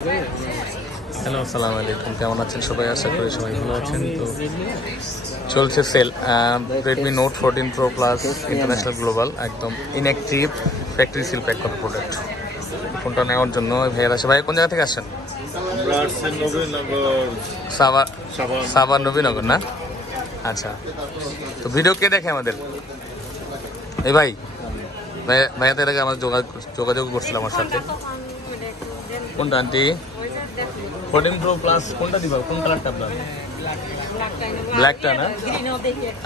Hello, আসসালামু আলাইকুম। কেমন আছেন সবাই? আশা করি সবাই ভালো আছেন। তো চলছে sale Redmi Note 14 Pro Plus international global, একদম ইনঅ্যাক্টিভ ফ্যাক্টরি সিল প্যাক করা প্রোডাক্ট। ফোনটা নেওয়ার জন্য ভাইয়ার আসে। ভাই কোন জায়গা থেকে আসেন? সাভার নবীনগর না? আচ্ছা, তো ভিডিও কে দেখে আমাদের? এই ভাই ভাইয়া তো এটাকে আমার যোগাযোগ করছিল আমার সাথে। কোনটা আন্টি? 14 প্রো প্লাস কোনটা দিবা? কোন কালারটা আপনার? ব্ল্যাকটা না?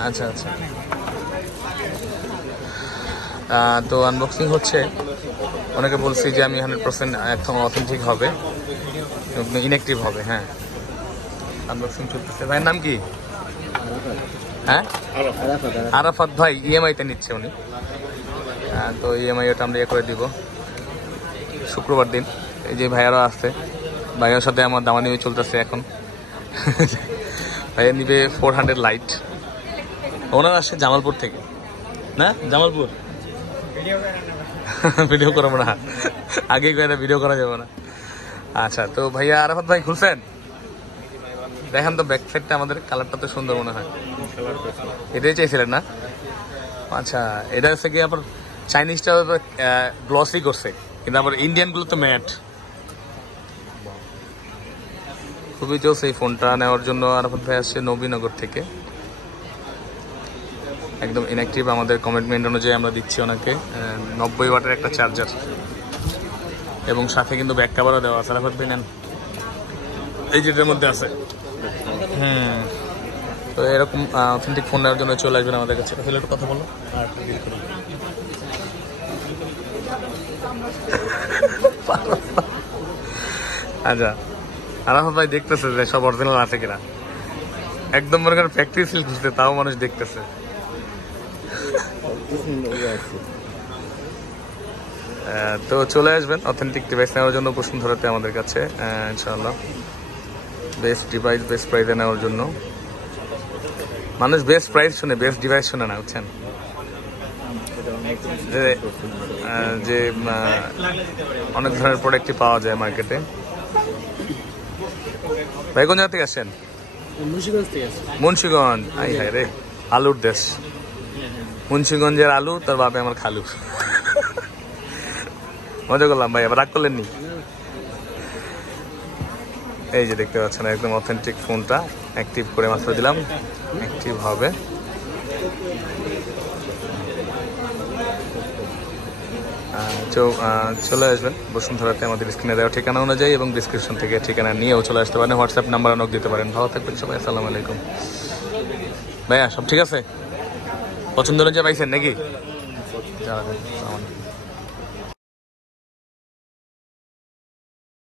আচ্ছা আচ্ছা। তো আনবক্সিং হচ্ছে। অনেকে বলছি যে আমি 100% একদম অথেন্টিক হবে, ইনঅ্যাক্টিভ হবে। হ্যাঁ, আনবক্সিং চলতেছে। ভাইয়ের নাম কি? হ্যাঁ, আরাফাত ভাই। ইএমআইতে নিচ্ছে উনি। তো ইএমআই ওটা আমরা করে দিব শুক্রবার দিন। এই যে ভাইয়ারও আসছে, ভাইয়ার সাথে আমার দামানি চলতেছে এখন। ভাইয়া নিবে 400 লাইট। ওনার আসছে জামালপুর থেকে না? জামালপুর ভিডিও করবো না, আগে ভিডিও করা যাবে না। আচ্ছা, তো ভাইয়া আরাফাত ভাই খুলছেন? দেখেন তো ব্যাক সাইডটা, আমাদের কালারটা তো সুন্দর মনে হয়। এটাই চাইছিলেন না? আচ্ছা, এটা হচ্ছে কি আবার চাইনিজটা গ্লসি করছে, কিন্তু আবার ইন্ডিয়ান গুলো তো ম্যাট। খুবই জোস এই ফোনটা নেওয়ার জন্য আরাফাত ভাই আসছে নবীনগর থেকে। একদম ইনঅ্যাক্টিভ, আমাদের কমিটমেন্ট অনুযায়ী আমরা দিচ্ছি ওনাকে 90 ওয়াটের একটা চার্জার, এবং সাথে কিন্তু ব্যাক কাভারও দেওয়া আছে। আরাফাত ভাই নেন, এই যেটার মধ্যে আছে। তো এরকম অথেন্টিক ফোন নেওয়ার জন্য চলে আসবেন আমাদের কাছে। তাহলে একটু কথা বলো। আচ্ছা, আরাফাত ভাই দেখতেছে যে সব অরিজিনাল আছে কিনা। একদম মনে করেন ফ্যাক্টরি সিল খুঁজতে, তাও মানুষ দেখতেছে। তো চলে আসবেন অথেন্টিক ডিভাইস নেওয়ার জন্য বসুন্ধরাতে আমাদের কাছে, ইনশাআল্লাহ। বেস্ট ডিভাইস বেস্ট প্রাইসে নেওয়ার জন্য। মানুষ বেস্ট প্রাইস শুনে, বেস্ট ডিভাইস শুনে না, বুঝছেন? যে অনেক ধরনের প্রোডাক্টই পাওয়া যায় মার্কেটে। ভাই কোন জায়গা থেকে আসছেন? মুন্সিগঞ্জ। আই হায় রে, আলুর দেশ। মুন্সিগঞ্জের আলু, তার বাপে আমার খালু। মজা করলাম ভাই, আবার রাগ করলেন নি? এই যে দেখতে পাচ্ছেন একদম অথেন্টিক ফোনটা অ্যাক্টিভ করে মাত্র দিলাম, অ্যাক্টিভ হবে। চলে আসবেন বসুন্ধরাতে আমাদের স্ক্রিনে দেওয়া ঠিকানা অনুযায়ী, এবং ডিসক্রিপশন থেকে ঠিকানা নিয়েও চলে আসতে পারেন। হোয়াটসঅ্যাপ নাম্বার নক দিতে পারেন। ভালো থাকবেন সবাই, আসসালামু আলাইকুম। ভাইয়া সব ঠিক আছে? পছন্দ অনুযায়ী পাইছেন নাকি?